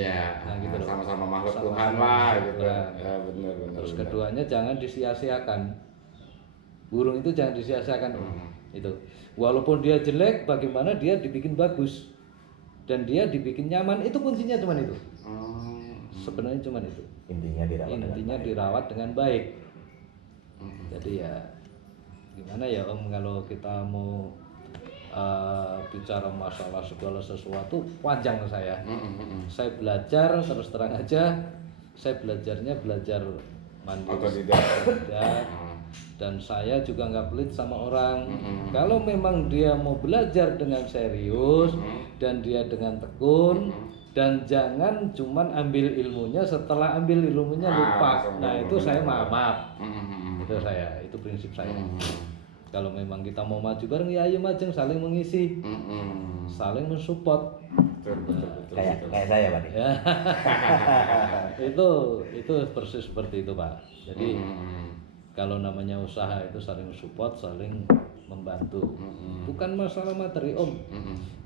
Iya. Nah, gitu loh. Sama-sama makhluk Sama-sama Tuhan lah makhluk gitu. Tuhan. Ya, benar. Terus keduanya jangan disia-siakan. Burung itu jangan disia-siakan. Itu. Walaupun dia jelek, bagaimana dia dibikin bagus dan dia dibikin nyaman, itu kuncinya cuman itu. Sebenarnya cuman itu. Intinya dirawat dengan baik. Jadi ya gimana ya Om, kalau kita mau bicara masalah segala sesuatu panjang saya. Saya belajar terus terang aja, saya belajar mandiri dan saya juga nggak pelit sama orang. Kalau memang dia mau belajar dengan serius dan dia dengan tekun, dan jangan cuman ambil ilmunya, setelah ambil ilmunya lupa. Nah itu saya maaf. Itu prinsip saya. Kalau memang kita mau maju bareng, ya ayo maju, saling mengisi, saling mensupport. Betul. Kayak saya Pak. Ya. itu persis seperti itu Pak. Jadi kalau namanya usaha itu saling support, saling membantu. Bukan masalah materi Om.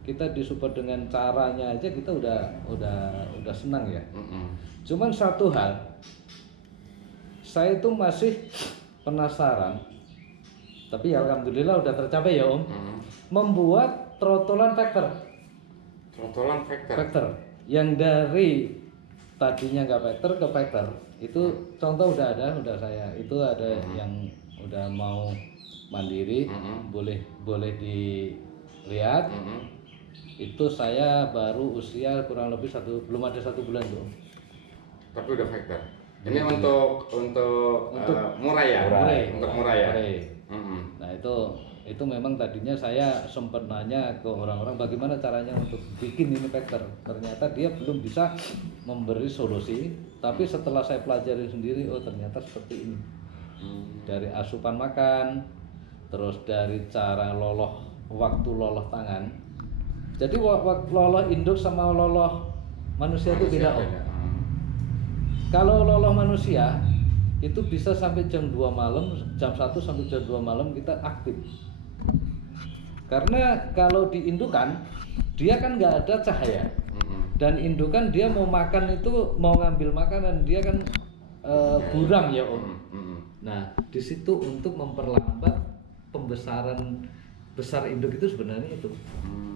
Kita disupport dengan caranya aja kita udah senang ya. Cuman satu hal, saya itu masih penasaran. Tapi ya alhamdulillah udah tercapai ya Om. Membuat trotolan vektor. Trotolan Vektor yang dari tadinya nggak vektor ke vektor. Itu contoh udah saya. Itu ada yang udah mau mandiri, boleh dilihat. Itu saya baru usia kurang lebih belum ada 1 bulan tuh. Tapi udah vektor. Ini untuk murah ya? Untuk murah ya? Nah itu memang tadinya saya sempat nanya ke orang-orang bagaimana caranya untuk bikin ini vektor. Ternyata dia belum bisa memberi solusi, tapi setelah saya pelajari sendiri, oh ternyata seperti ini. Dari asupan makan, terus dari cara waktu loloh tangan. Jadi waktu loloh induk sama loloh manusia itu beda Om. Kalau loloh manusia itu bisa sampai jam 2 malam, jam 1 sampai jam 2 malam kita aktif. Karena kalau di indukan dia kan nggak ada cahaya. Dan indukan dia mau makan itu, mau ngambil makanan dia kan buram ya Om. Nah di situ untuk memperlambat pembesaran besar induk itu sebenarnya itu.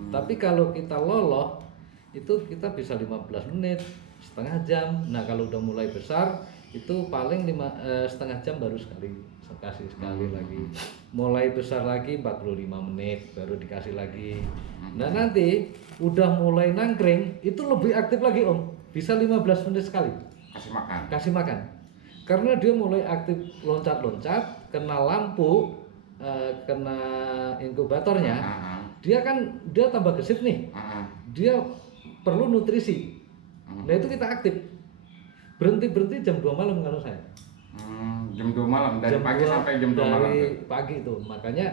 Tapi kalau kita loloh itu kita bisa 15 menit, setengah jam. Nah kalau udah mulai besar itu paling setengah jam baru kasih sekali lagi. Mulai besar lagi 45 menit baru dikasih lagi. Nah nanti udah mulai nangkring itu lebih aktif lagi Om, bisa 15 menit sekali kasih makan. Karena dia mulai aktif loncat-loncat, kena lampu, kena inkubatornya, dia tambah gesit nih, dia perlu nutrisi. Nah itu kita aktif. Berhenti jam 2 malam kalau saya. Jam 2 malam, dari pagi sampai jam 2 malam. Dari pagi itu. Makanya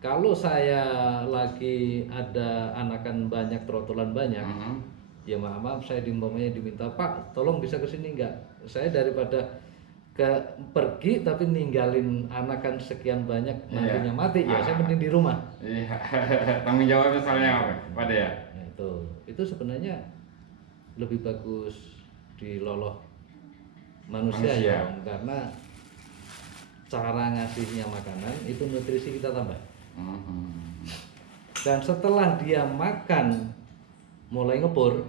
kalau saya lagi ada anakan banyak, trotolan banyak, ya maaf saya diminta Pak, tolong bisa kesini enggak? Saya daripada pergi tapi ninggalin anakan sekian banyak nantinya mati, ya saya mending di rumah. Iya. Tanggung jawabnya soalnya apa Pak De ya? Nah, itu sebenarnya lebih bagus di loloh manusia. Ya karena cara ngasihnya makanan itu nutrisi kita tambah. Dan setelah dia makan mulai ngebor,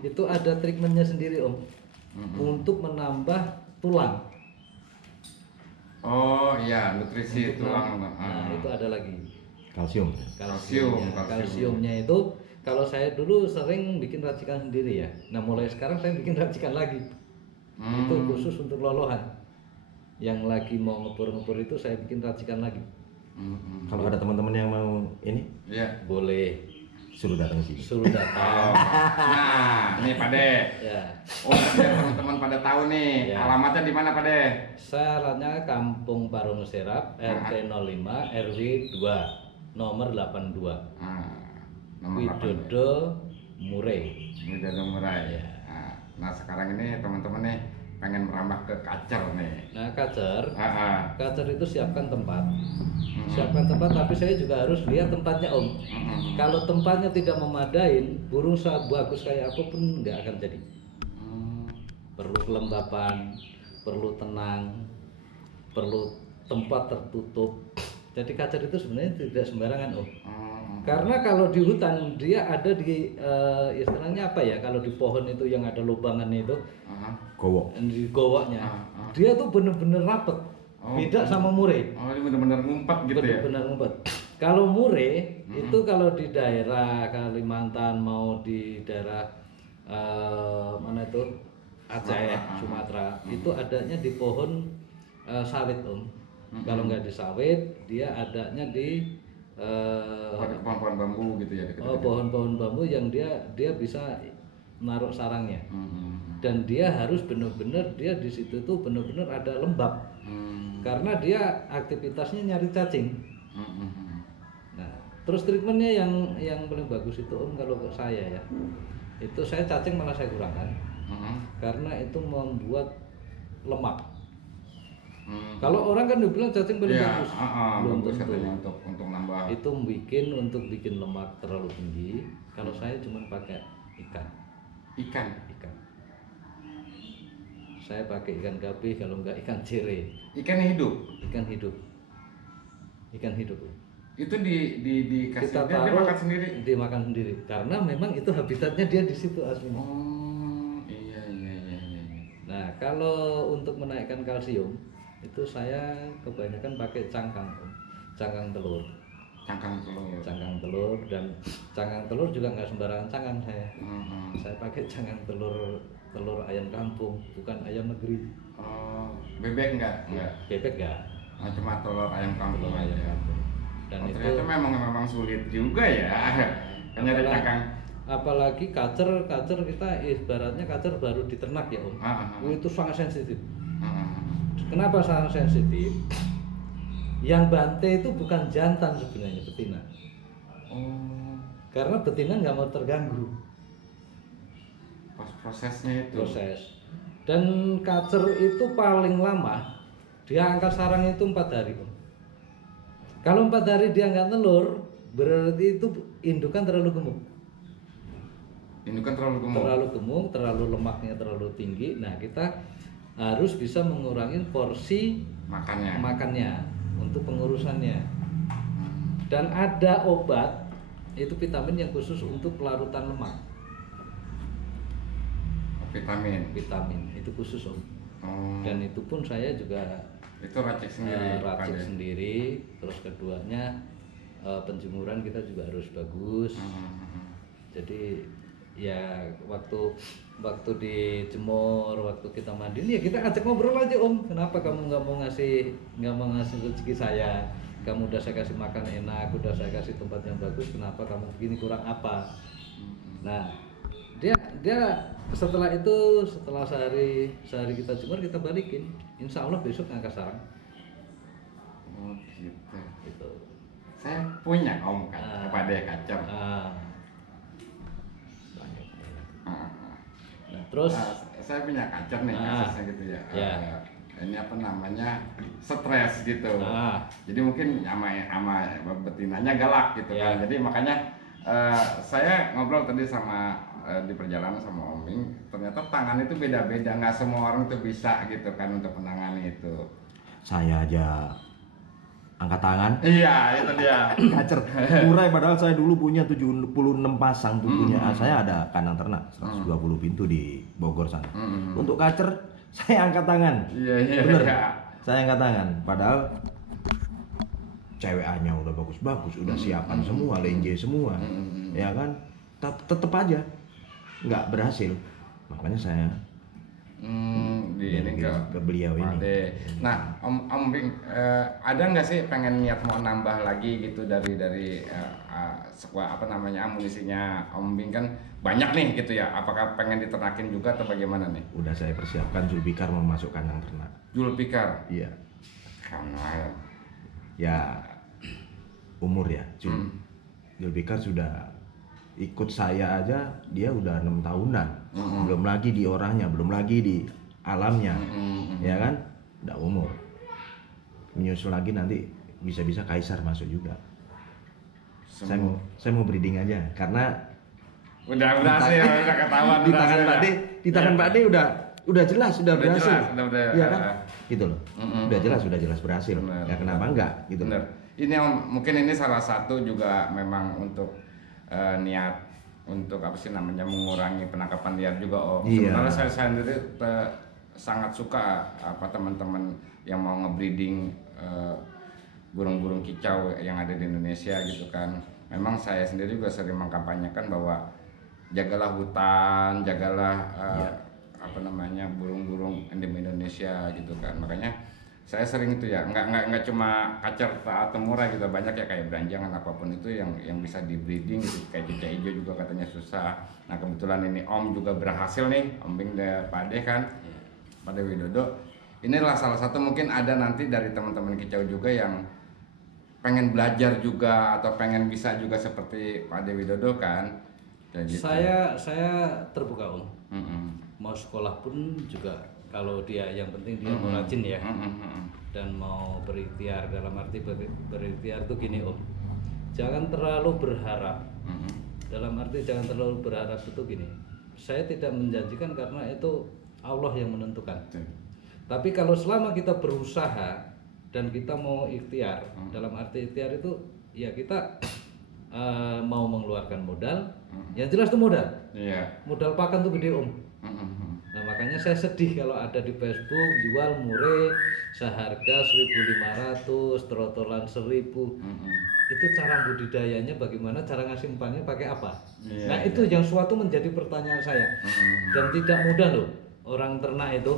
itu ada treatmentnya sendiri Om, untuk menambah tulang. Oh iya, nutrisi tulang. Nah itu ada lagi kalsiumnya itu. Kalau saya dulu sering bikin racikan sendiri ya. Nah mulai sekarang saya bikin racikan lagi. Itu khusus untuk lolohan. Yang lagi mau ngebor itu saya bikin racikan lagi. Kalau ada teman-teman yang mau ini, boleh suruh datang sini. Nah, ini Pak De. Ya. Oh, biar teman-teman pada tahu nih, alamatnya di mana Pak De? Saya alamatnya Kampung Parung Serap, RT 05, RW 2, nomor 82. Widodo Murai. Ya. Nah, sekarang ini teman-teman nih pengen merambah ke Kacer nih. Nah, Kacer itu siapkan tempat. Siapkan tempat, tapi saya juga harus lihat tempatnya Om. Kalau tempatnya tidak memadain, burung sebagus kayak apapun nggak akan jadi. perlu kelembapan, perlu tenang, perlu tempat tertutup. Jadi kacer itu sebenarnya tidak sembarangan Om. Karena kalau di hutan dia ada di istilahnya apa ya, kalau di pohon itu yang ada lubangan itu, Gowok. di gowoknya, dia tuh bener-bener rapet, beda sama murai. Oh, ini benar-benar ngumpet gitu ya. Benar-benar ngumpet. Kalau murai itu kalau di daerah Kalimantan mau di daerah mana itu Aceh, Sumatera, itu adanya di pohon sawit Om. Kalau nggak di sawit, dia adanya di pohon-pohon bambu gitu ya. pohon-pohon bambu yang dia bisa naruh sarangnya. Dan dia harus benar-benar dia di situ tuh benar-benar ada lembab. Karena dia aktivitasnya nyari cacing. Nah, terus treatmentnya yang paling bagus itu Om kalau saya ya, itu saya cacing malah saya kurangkan. Karena itu membuat lemak. Kalau orang kan bilang cacing paling bagus, belum bagus tentu. katanya untuk nambah. Itu untuk bikin lemak terlalu tinggi. Kalau saya cuma pakai ikan. Ikan. Saya pakai ikan gapi, kalau enggak ikan cere. Ikan hidup. Ikan hidup. Itu dikasih Kita dia taruh makan sendiri. Dia makan sendiri. Karena memang itu habitatnya dia di situ aslinya. Oh, iya. Nah, kalau untuk menaikkan kalsium itu saya kebanyakan pakai cangkang telur. Cangkang telur dan cangkang telur juga nggak sembarangan cangkang saya. Saya pakai cangkang telur ayam kampung, bukan ayam negeri. Oh, bebek enggak? Bebek enggak. Cuma telur ayam kampung aja. Dan itu ternyata memang sulit juga ya. Nyari cangkang. Apalagi kacer kita ibaratnya kacer baru diternak ya Om. Itu sangat sensitif. Kenapa sangat sensitif? Yang bantai itu bukan jantan sebenarnya, betina. Karena betina nggak mau terganggu. Prosesnya itu. Dan kacer itu paling lama dia angkat sarang itu 4 hari. Kalau 4 hari dia nggak telur, berarti itu indukan terlalu gemuk. Terlalu lemaknya terlalu tinggi. Nah, kita harus bisa mengurangi porsi makannya untuk pengurusannya. Dan ada obat, itu vitamin yang khusus untuk pelarutan lemak. Vitamin itu khusus Om. Dan itu pun saya juga itu racik sendiri. Terus keduanya penjemuran kita juga harus bagus. Jadi ya waktu dijemur, waktu kita mandi, ya kita ajak ngobrol aja Om. Kenapa kamu nggak mau ngasih rezeki saya? Kamu udah saya kasih makan enak, udah saya kasih tempat yang bagus. Kenapa kamu begini, kurang apa? Nah, dia setelah sehari kita jemur, kita balikin. Insya Allah besok ngangkat sarang. Oh gitu. Gitu. Saya punya Om pada kacer. Nah, terus saya punya kacer nih kasusnya gitu ya. Ini apa namanya, stres gitu. Jadi mungkin sama betinanya galak gitu kan. Jadi makanya saya ngobrol tadi sama di perjalanan sama Om Bing, ternyata tangan itu beda-beda, nggak semua orang tuh bisa gitu kan untuk menangani itu. Saya aja angkat tangan. Iya, itu dia. Kacer. Murai, padahal saya dulu punya 76 pasang tuh punya. Saya ada kandang ternak 120 pintu di Bogor sana. Untuk kacer saya angkat tangan. Iya. Bener. Saya angkat tangan. Padahal ceweknya udah bagus-bagus, udah siapan semua, lenje semua. Ya kan? Tetep aja nggak berhasil. Makanya saya ini ke beliau ini. Nah, Om Bing, ada nggak sih pengen niat mau nambah lagi gitu dari apa namanya amunisinya Om Bing kan banyak nih gitu ya? Apakah pengen diternakin juga atau bagaimana nih? Udah saya persiapkan Zulfikar mau masuk kandang ternak. Zulfikar? Iya. Karena ya umur ya. Zulfikar sudah ikut saya aja, dia udah 6 tahunan. Belum lagi di orangnya, belum lagi di alamnya. Ya kan? Udah umur. Menyusul lagi nanti bisa-bisa Kaisar masuk juga. Saya mau breeding aja karena udah berhasil, udah ketahuan di tangan Pak D udah udah jelas sudah berhasil. Jelas, Iya kan? Gitu loh. Udah jelas berhasil. Bener, Ya kenapa enggak gitu. Bener. Ini mungkin ini salah satu juga memang untuk niat untuk apa sih namanya mengurangi penangkapan liar juga Om. Iya. Sebenarnya saya sendiri sangat suka apa teman-teman yang mau ngebreeding burung-burung kicau yang ada di Indonesia gitu kan. Memang saya sendiri juga sering mengkampanyekan bahwa jagalah hutan, jagalah apa namanya burung-burung endemi Indonesia gitu kan. Makanya saya sering itu ya, nggak cuma kacer atau murah gitu, banyak ya kayak beranjangan apapun itu yang bisa di breeding gitu. Kayak cicak hijau juga katanya susah. Nah kebetulan ini Om juga berhasil nih, Om Bing Pade kan, Pade Widodo. Inilah salah satu mungkin ada nanti dari teman-teman kicau juga yang pengen belajar juga atau pengen bisa juga seperti Pade Widodo kan. Kayak gitu. Saya terbuka Om. Mau sekolah pun juga kalau dia yang penting dia mau rajin ya. Dan mau berikhtiar, dalam arti berikhtiar itu gini Om. Jangan terlalu berharap. Dalam arti jangan terlalu berharap itu gini. Saya tidak menjanjikan karena itu Allah yang menentukan. Tapi kalau selama kita berusaha dan kita mau ikhtiar, dalam arti ikhtiar itu ya kita mau mengeluarkan modal, yang jelas itu modal. Modal pakan tuh gede Om. Nah makanya saya sedih kalau ada di Facebook jual mureh seharga 1.500, trotolan 1.000. Itu cara budidayanya bagaimana, cara ngasih umpannya pakai apa? Nah itu yang suatu menjadi pertanyaan saya. Dan tidak mudah loh orang ternak itu